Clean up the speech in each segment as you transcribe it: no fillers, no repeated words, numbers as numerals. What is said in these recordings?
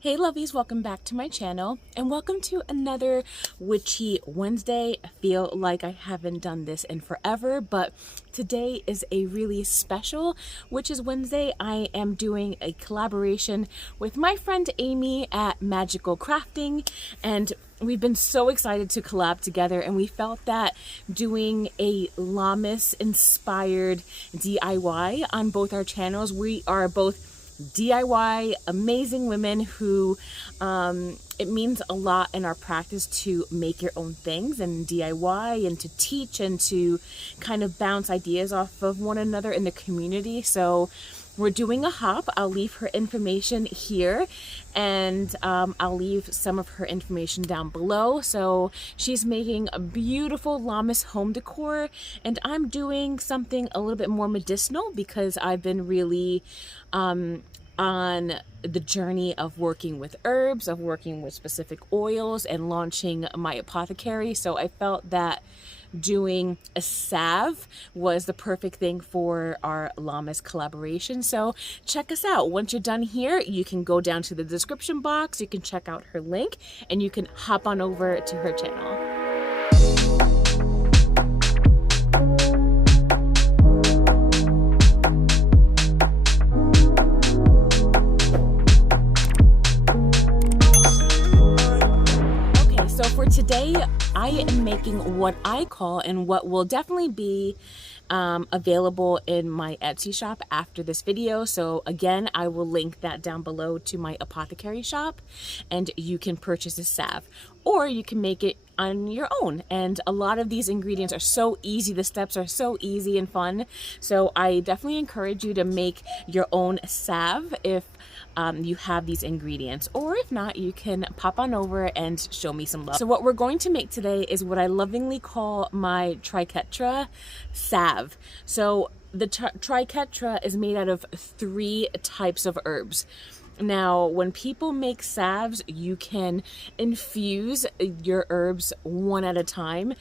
Hey Lovies, welcome back to my channel and welcome to another Witchy Wednesday. I feel like I haven't done this in forever, but today is a really special Witches Wednesday. I am doing a collaboration with my friend Amy at Magical Crafting, and we've been so excited to collab together, and we felt that doing a Lammas inspired DIY on both our channels. We are both DIY amazing women who it means a lot in our practice to make your own things and DIY and to teach and to kind of bounce ideas off of one another in the community. So we're doing a hop. I'll leave her information here, and I'll leave some of her information down below. So she's making a beautiful Lammas home decor, and I'm doing something a little bit more medicinal because I've been really on the journey of working with herbs, of working with specific oils, and launching my apothecary. So I felt that doing a salve was the perfect thing for our Lammas collaboration. So check us out. Once you're done here, you can go down to the description box, you can check out her link, and you can hop on over to her channel. For today, I am making what I call, and what will definitely be available in my Etsy shop after this video. So again, I will link that down below to my apothecary shop, and you can purchase a salve, or you can make it on your own. And a lot of these ingredients are so easy. The steps are so easy and fun. So I definitely encourage you to make your own salve if you have these ingredients, or if not, you can pop on over and show me some love. So what we're going to make today is what I lovingly call my Triquetra Salve. So the Triquetra is made out of 3 types of herbs. Now, when people make salves, you can infuse your herbs one at a time.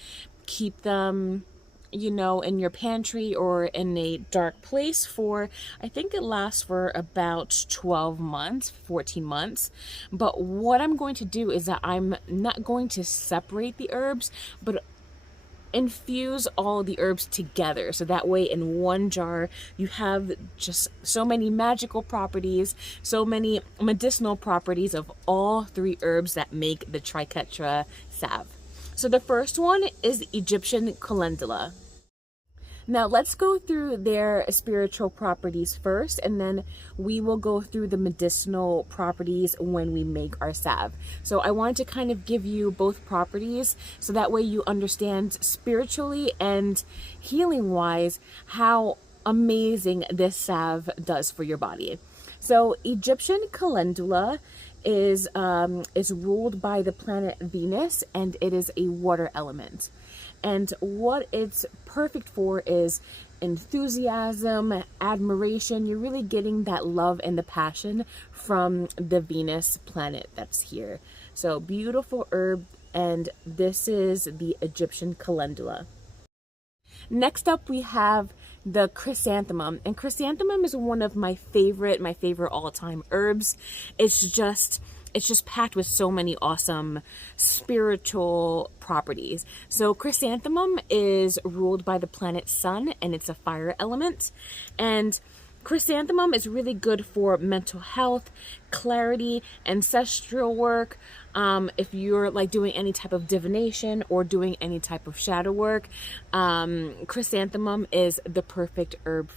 Keep them, you know, in your pantry or in a dark place for, I think it lasts for about 12 months, 14 months. But what I'm going to do is that I'm not going to separate the herbs, but infuse all the herbs together, so that way in one jar you have just so many magical properties, so many medicinal properties of all 3 herbs that make the Triquetra Salve. So the first one is Egyptian Calendula. Now let's go through their spiritual properties first, and then we will go through the medicinal properties when we make our salve. So I wanted to kind of give you both properties, so that way you understand spiritually and healing wise how amazing this salve does for your body. So Egyptian Calendula is ruled by the planet Venus, and it is a water element. And what it's perfect for is enthusiasm, admiration. You're really getting that love and the passion from the Venus planet that's here. So beautiful herb, and this is the Egyptian Calendula. Next up, we have the Chrysanthemum, and Chrysanthemum is one of my favorite all-time herbs. It's just packed with so many awesome spiritual properties. So Chrysanthemum is ruled by the planet Sun, and it's a fire element. And Chrysanthemum is really good for mental health, clarity, ancestral work. If you're like doing any type of divination or doing any type of shadow work, Chrysanthemum is the perfect herb.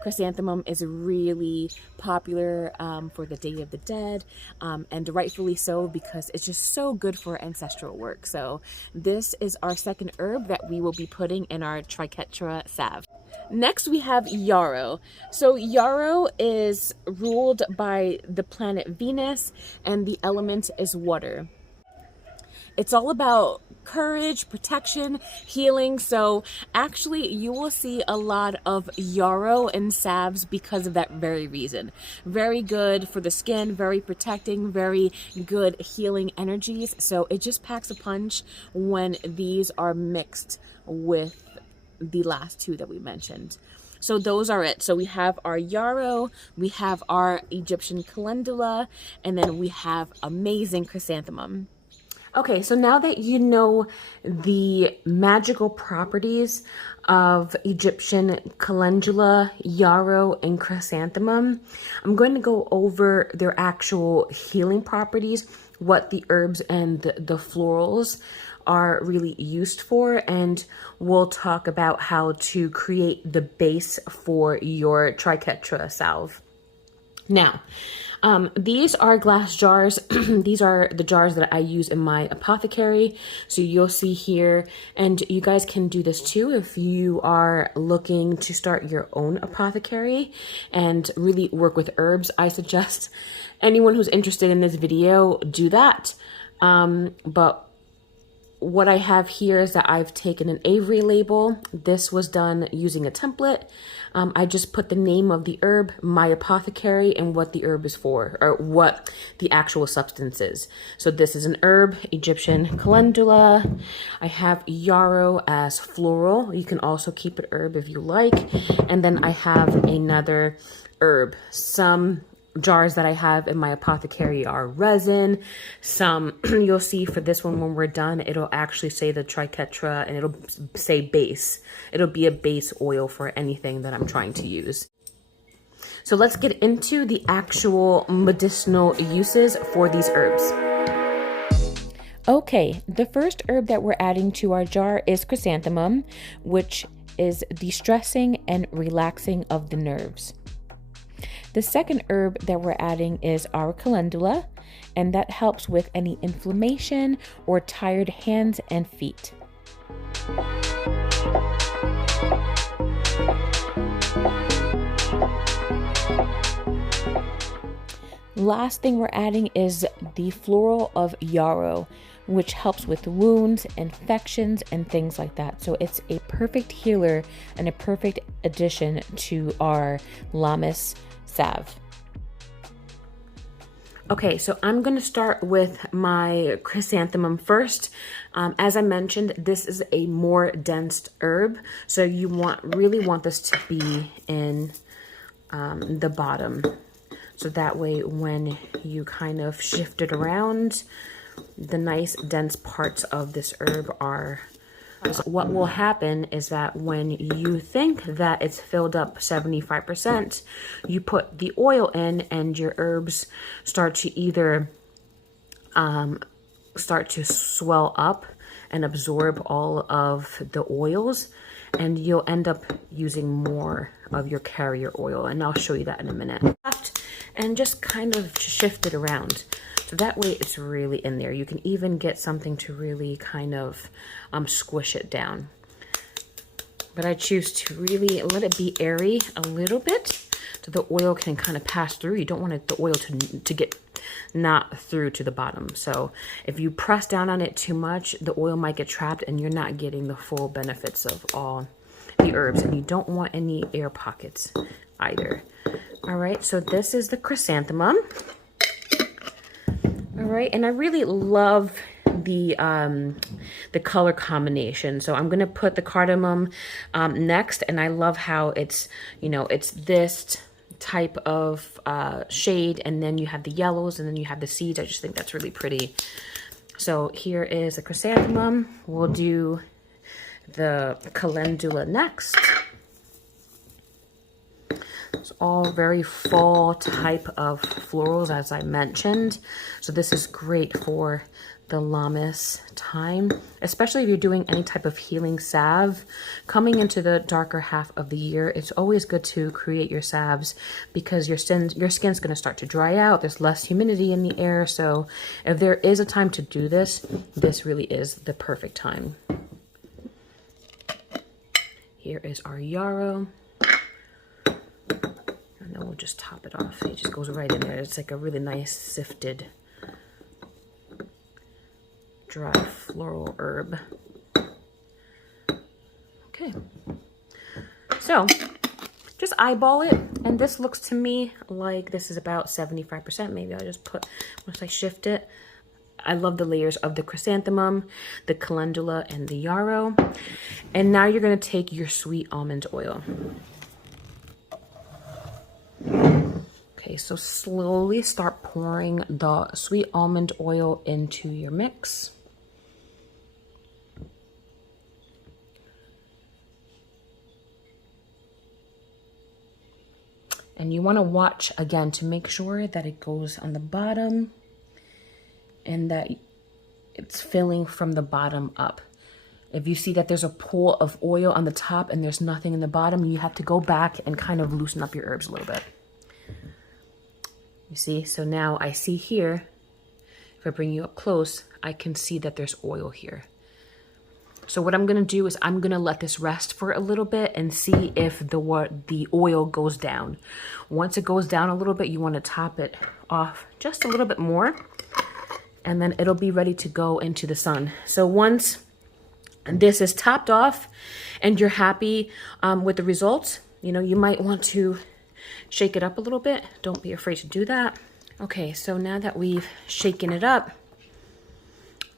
Chrysanthemum is really popular for the Day of the Dead, and rightfully so, because it's just so good for ancestral work. So this is our second herb that we will be putting in our Triquetra Salve. Next, we have Yarrow. So Yarrow is ruled by the planet Venus, and the element is water. It's all about courage, protection, healing. So actually you will see a lot of Yarrow in salves because of that very reason. Very good for the skin, very protecting, very good healing energies. So it just packs a punch when these are mixed with the last 2 that we mentioned. So those are it. So we have our yarrow, we have our Egyptian calendula, and then we have amazing chrysanthemum. Okay, so now that you know the magical properties of Egyptian calendula, yarrow, and chrysanthemum, I'm going to go over their actual healing properties, what the herbs and the florals are really used for, and we'll talk about how to create the base for your Triquetra Salve. Now, these are glass jars. These are the jars that I use in my apothecary. So you'll see here, and you guys can do this too if you are looking to start your own apothecary and really work with herbs. I suggest anyone who's interested in this video do that. But what I have here is that I've taken an Avery label. This was done using a template. I just put the name of the herb, my apothecary, and what the herb is for, or what the actual substance is. So this is an herb, Egyptian calendula. I have yarrow as floral. You can also keep it herb if you like. And then I have another herb. Some jars that I have in my apothecary are resin. Some you'll see for this one when we're done, it'll actually say the Triquetra and it'll say base. It'll be a base oil for anything that I'm trying to use. So let's get into the actual medicinal uses for these herbs. Okay, the first herb that we're adding to our jar is chrysanthemum, which is distressing and relaxing of the nerves. The second herb that we're adding is our calendula, and that helps with any inflammation or tired hands and feet. Last thing we're adding is the floral of yarrow, which helps with wounds, infections, and things like that. So it's a perfect healer and a perfect addition to our Lammas salve. Okay, so I'm going to start with my chrysanthemum first. As I mentioned, this is a more dense herb, so you really want this to be in the bottom. So that way when you kind of shift it around, the nice dense parts of this herb are. So what will happen is that when you think that it's filled up 75%, you put the oil in and your herbs start to either start to swell up and absorb all of the oils, and you'll end up using more of your carrier oil. And I'll show you that in a minute. And just kind of shift it around. So that way it's really in there. You can even get something to really kind of squish it down. But I choose to really let it be airy a little bit so the oil can kind of pass through. You don't want the oil to get not through to the bottom. So if you press down on it too much, the oil might get trapped and you're not getting the full benefits of all the herbs. And you don't want any air pockets either. All right, so this is the chrysanthemum. All right, and I really love the color combination. So I'm gonna put the cardamom next, and I love how it's, you know, it's this type of shade, and then you have the yellows, and then you have the seeds. I just think that's really pretty. So here is the chrysanthemum. We'll do the calendula next. It's all very fall type of florals, as I mentioned. So this is great for the Lammas time, especially if you're doing any type of healing salve. Coming into the darker half of the year, it's always good to create your salves because your skin's going to start to dry out. There's less humidity in the air. So if there is a time to do this, this really is the perfect time. Here is our yarrow. And then we'll just top it off. It just goes right in there. It's like a really nice sifted dry floral herb. Okay. So just eyeball it. And this looks to me like this is about 75%. Maybe I'll just put, once I shift it. I love the layers of the chrysanthemum, the calendula, and the yarrow. And now you're going to take your sweet almond oil. Okay, so slowly start pouring the sweet almond oil into your mix. And you want to watch again to make sure that it goes on the bottom and that it's filling from the bottom up. If you see that there's a pool of oil on the top and there's nothing in the bottom, you have to go back and kind of loosen up your herbs a little bit. You see, so now I see here, if I bring you up close, I can see that there's oil here. So what I'm gonna do is I'm gonna let this rest for a little bit and see if the oil goes down. Once it goes down a little bit, you wanna top it off just a little bit more, and then it'll be ready to go into the sun. So once this is topped off and you're happy with the results, you know, you might want to shake it up a little bit. Don't be afraid to do that. Okay, so now that we've shaken it up,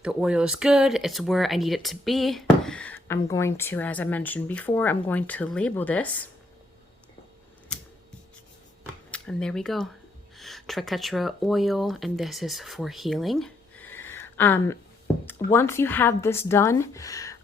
the oil is good. It's where I need it to be. I'm going to, as I mentioned before, I'm going to label this. And there we go. Triquetra oil, and this is for healing. Once you have this done,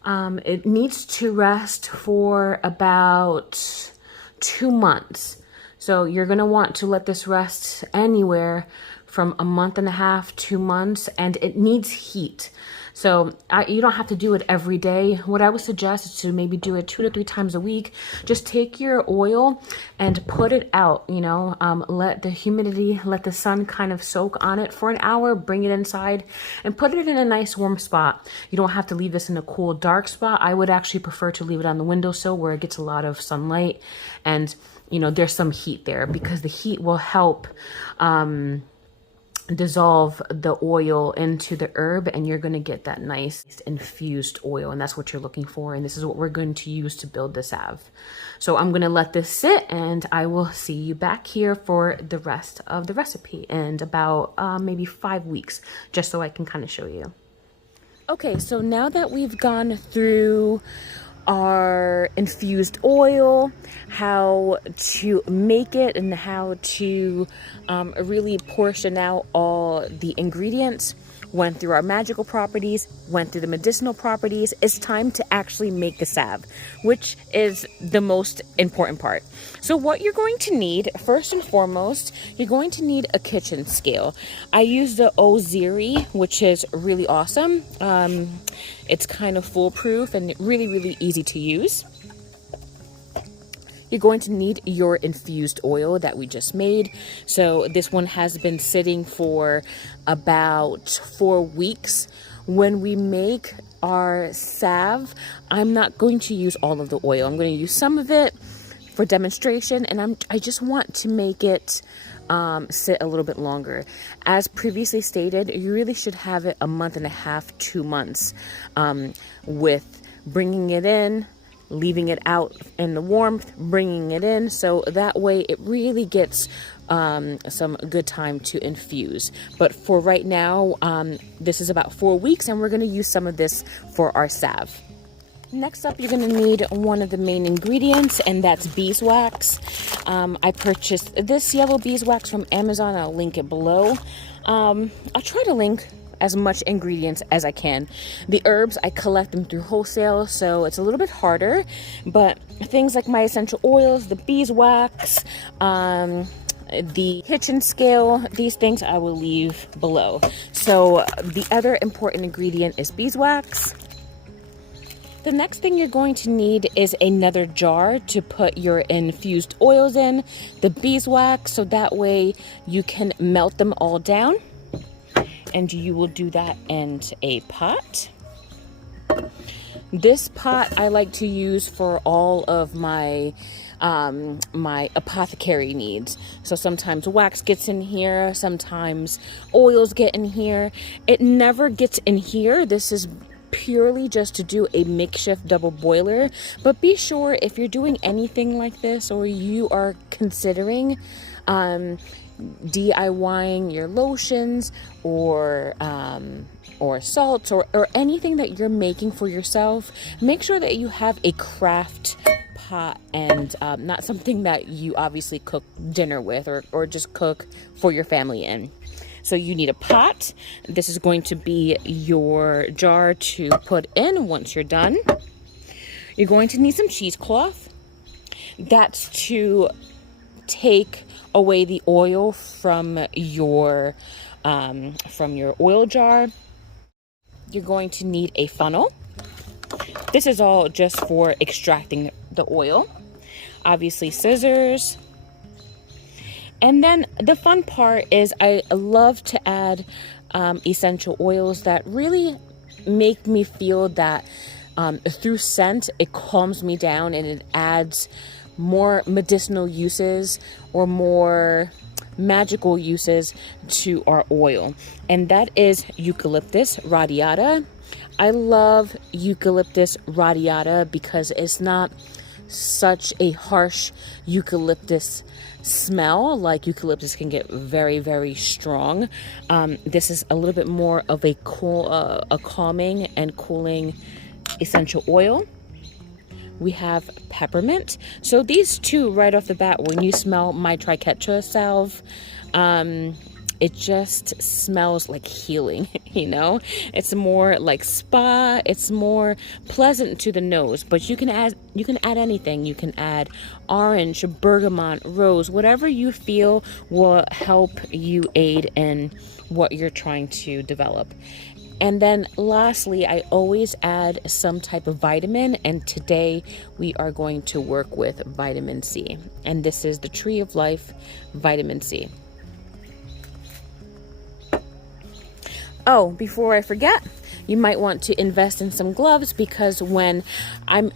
it needs to rest for about 2 months. So you're going to want to let this rest anywhere from 1.5 months, 2 months, and it needs heat. So you don't have to do it every day. What I would suggest is to maybe do it 2 to 3 times a week. Just take your oil and put it out, you know, let the humidity, let the sun kind of soak on it for an hour, bring it inside and put it in a nice warm spot. You don't have to leave this in a cool, dark spot. I would actually prefer to leave it on the windowsill where it gets a lot of sunlight and, you know, there's some heat there because the heat will help dissolve the oil into the herb, and you're going to get that nice infused oil, and that's what you're looking for, and this is what we're going to use to build the salve. So I'm going to let this sit, and I will see you back here for the rest of the recipe in about maybe 5 weeks, just so I can kind of show you. Okay, so now that we've gone through our infused oil, how to make it, and how to really portion out all the ingredients, went through our magical properties, went through the medicinal properties, it's time to actually make the salve, which is the most important part. So what you're going to need, first and foremost, you're going to need a kitchen scale. I use the Oziri, which is really awesome. It's kind of foolproof and really, really easy to use. You're going to need your infused oil that we just made. So this one has been sitting for about 4 weeks. When we make our salve, I'm not going to use all of the oil. I'm going to use some of it for demonstration, and I just want to make it sit a little bit longer. As previously stated, you really should have it 1.5 months, 2 months, with bringing it in, leaving it out in the warmth, bringing it in, so that way it really gets some good time to infuse. But for right now, this is about 4 weeks, and we're going to use some of this for our salve. Next up, you're going to need one of the main ingredients, and that's beeswax. I purchased this yellow beeswax from Amazon. I'll link it below. I'll try to link as much ingredients as I can. The herbs, I collect them through wholesale, so it's a little bit harder, but things like my essential oils, the beeswax, the kitchen scale, these things I will leave below. So the other important ingredient is beeswax. The next thing you're going to need is another jar to put your infused oils in, the beeswax, so that way you can melt them all down. And you will do that in a pot. This pot I like to use for all of my my apothecary needs. So sometimes wax gets in here, sometimes oils get in here. It never gets in here. This is purely just to do a makeshift double boiler, but be sure if you're doing anything like this, or you are considering DIYing your lotions or salts or anything that you're making for yourself, make sure that you have a craft pot and not something that you obviously cook dinner with or just cook for your family in. So you need a pot. This is going to be your jar to put in once you're done. You're going to need some cheesecloth. That's to take away the oil from your oil jar. You're going to need a funnel. This is all just for extracting the oil. Obviously scissors. And then the fun part is I love to add essential oils that really make me feel that through scent, it calms me down and it adds more medicinal uses or more magical uses to our oil. And that is eucalyptus radiata. I love eucalyptus radiata because it's not such a harsh eucalyptus smell. Like eucalyptus can get very, very strong. This is a little bit more of a calming and cooling essential oil. We have peppermint. So these two right off the bat, when you smell my Triquetra Salve, it just smells like healing, you know? It's more like spa, it's more pleasant to the nose, but you can add anything. You can add orange, bergamot, rose, whatever you feel will help you aid in what you're trying to develop. And then lastly, I always add some type of vitamin, and today we are going to work with vitamin C. And this is the Tree of Life vitamin C. Oh, before I forget, you might want to invest in some gloves, because when I'm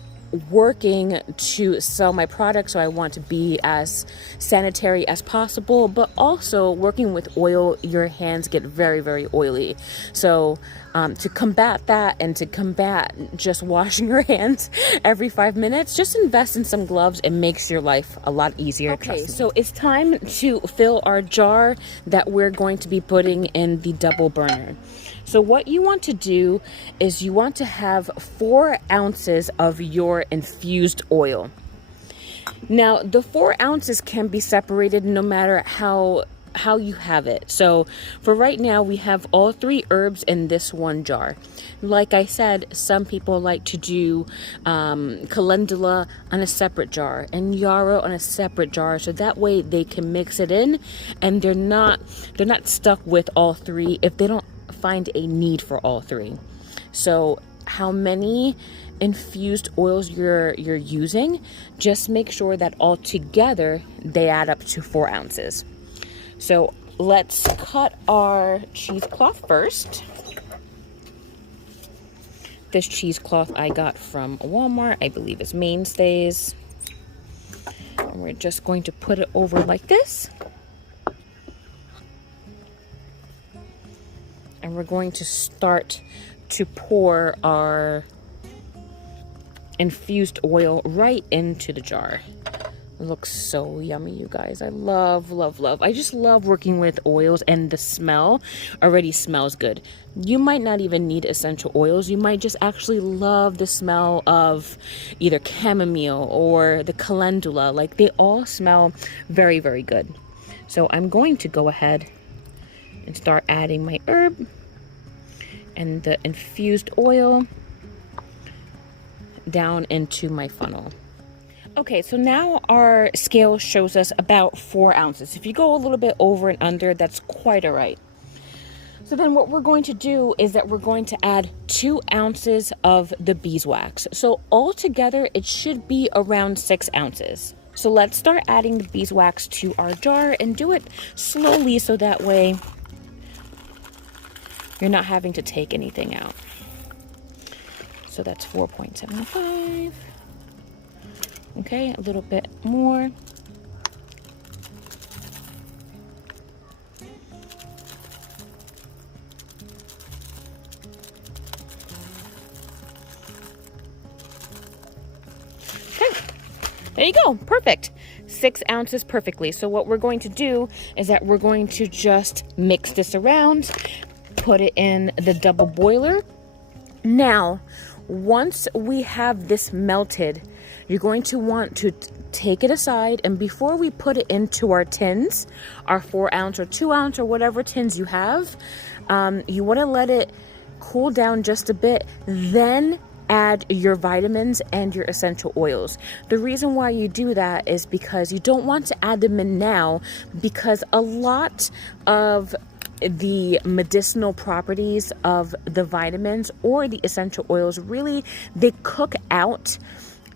working to sell my product, so I want to be as sanitary as possible, but also working with oil, your hands get very, very oily. So to combat that and to combat just washing your hands every 5 minutes, just invest in some gloves. It makes your life a lot easier. Okay, so it's time to fill our jar that we're going to be putting in the double burner. So what you want to do is you want to have 4 ounces of your infused oil. Now, the 4 ounces can be separated no matter how you have it. So for right now, we have all 3 herbs in this one jar. Like I said, some people like to do calendula on a separate jar and yarrow on a separate jar, so that way they can mix it in and they're not stuck with all 3 if they don't find a need for all 3. So how many infused oils you're using, just make sure that all together they add up to 4 ounces. So let's cut our cheesecloth first. This cheesecloth I got from Walmart. I believe it's Mainstays. And we're just going to put it over like this. And we're going to start to pour our infused oil right into the jar. It looks so yummy, you guys. I love, love, love. I just love working with oils, and the smell already smells good. You might not even need essential oils. You might just actually love the smell of either chamomile or the calendula. Like, they all smell very, very good. So I'm going to go ahead and start adding my herb and the infused oil down into my funnel. Okay, so now our scale shows us about 4 ounces. If you go a little bit over and under, that's quite all right. So then what we're going to do is that we're going to add 2 ounces of the beeswax. So altogether, it should be around 6 ounces. So let's start adding the beeswax to our jar and do it slowly so that way you're not having to take anything out. So that's 4.75. Okay, a little bit more. Okay, there you go, perfect. 6 ounces perfectly. So what we're going to do is that we're going to just mix this around, put it in the double boiler. Now, once we have this melted, you're going to want to take it aside, and before we put it into our tins, our 4 ounce or 2 ounce or whatever tins you have, you want to let it cool down just a bit, then add your vitamins and your essential oils. The reason why you do that is because you don't want to add them in now, because a lot of the medicinal properties of the vitamins or the essential oils, really, they cook out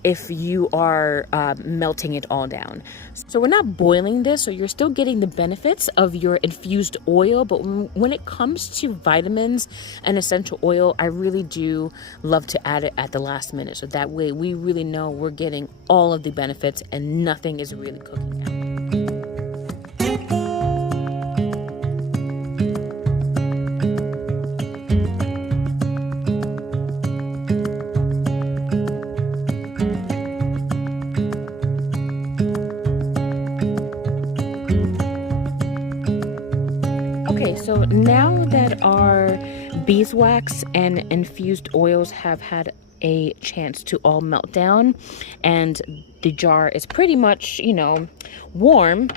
if you are melting it all down. So we're not boiling this, so you're still getting the benefits of your infused oil, but when it comes to vitamins and essential oil, I really do love to add it at the last minute, so that way we really know we're getting all of the benefits and nothing is really cooking out. So now that our beeswax and infused oils have had a chance to all melt down and the jar is pretty much, you know, warm,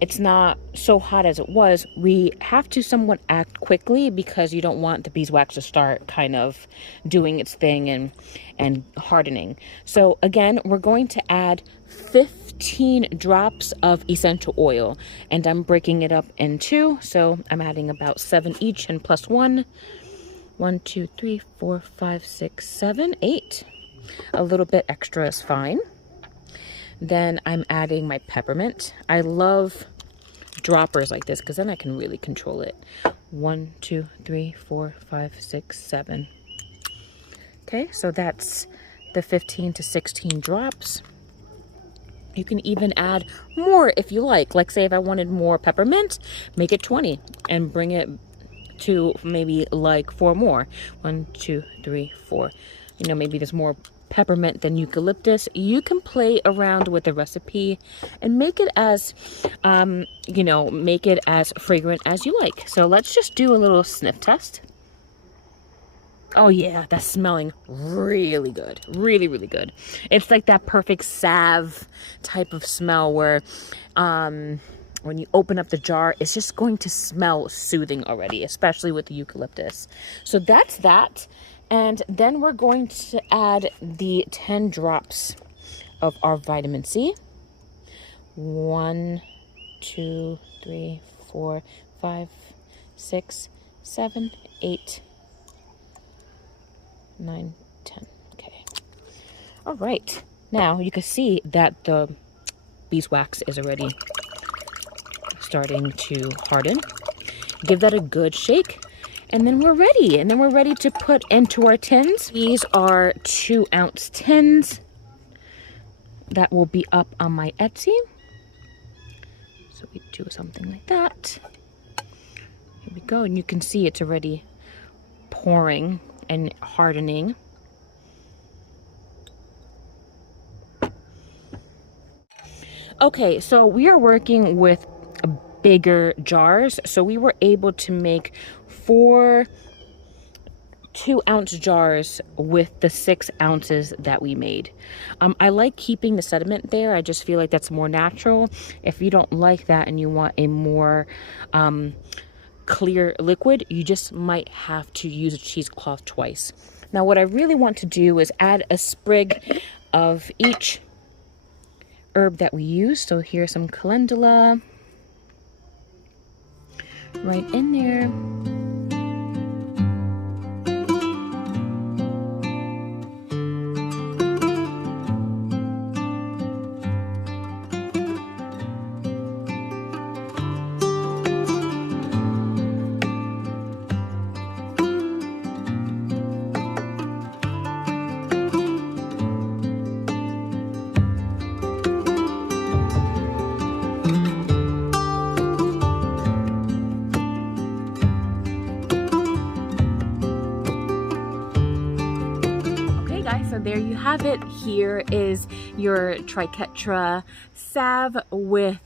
it's not so hot as it was, we have to somewhat act quickly because you don't want the beeswax to start kind of doing its thing and hardening. So again, we're going to add 15 drops of essential oil, and I'm breaking it up in 2, so I'm adding about 7 each and plus 1. 1, 2, 3, 4, 5, 6, 7, 8. A little bit extra is fine. Then I'm adding my peppermint. I love droppers like this because then I can really control it. 1, 2, 3, 4, 5, 6, 7. Okay, so that's the 15 to 16 drops. You can even add more if you like. Like say if I wanted more peppermint, make it 20 and bring it to maybe like 4 more. 1, 2, 3, 4. You know, maybe there's more peppermint than eucalyptus. You can play around with the recipe and make it as, you know, make it as fragrant as you like. So let's just do a little sniff test. Oh yeah, that's smelling really good. Really, really good. It's like that perfect salve type of smell where when you open up the jar, it's just going to smell soothing already, especially with the eucalyptus. So that's that. And then we're going to add the 10 drops of our vitamin C. 1, 2, 3, 4, 5, 6, 7, 8, 9, 10. Okay. All right. Now you can see that the beeswax is already starting to harden. Give that a good shake. And then we're ready. And then we're ready to put into our tins. These are 2 ounce tins that will be up on my Etsy. So we do something like that. Here we go. And you can see it's already pouring and hardening. Okay, so we are working with bigger jars. So we were able to make 4 2-ounce jars with the 6 ounces that we made. I like keeping the sediment there. I just feel like that's more natural. If you don't like that and you want a more clear liquid, you just might have to use a cheesecloth twice. Now what I really want to do is add a sprig of each herb that we use. So here's some calendula right in there. So there you have it. Here is your Triquetra Salve with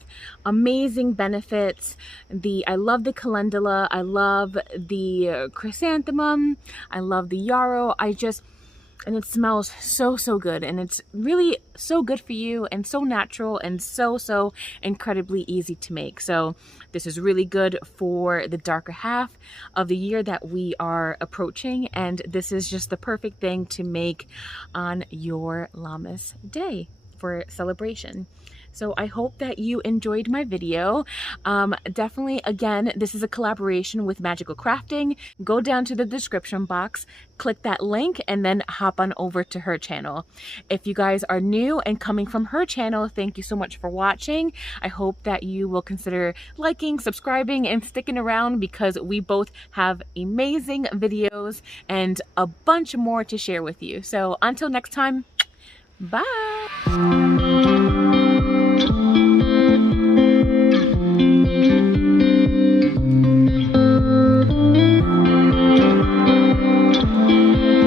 amazing benefits. I love the Calendula. I love the Chrysanthemum. I love the Yarrow. and it smells so good, and it's really so good for you and so natural and so incredibly easy to make. So this is really good for the darker half of the year that we are approaching, and this is just the perfect thing to make on your Lammas day for celebration. So I hope that you enjoyed my video. Definitely, again, this is a collaboration with Magical Crafting. Go down to the description box, click that link, and then hop on over to her channel. If you guys are new and coming from her channel, thank you so much for watching. I hope that you will consider liking, subscribing, and sticking around, because we both have amazing videos and a bunch more to share with you. So until next time, bye!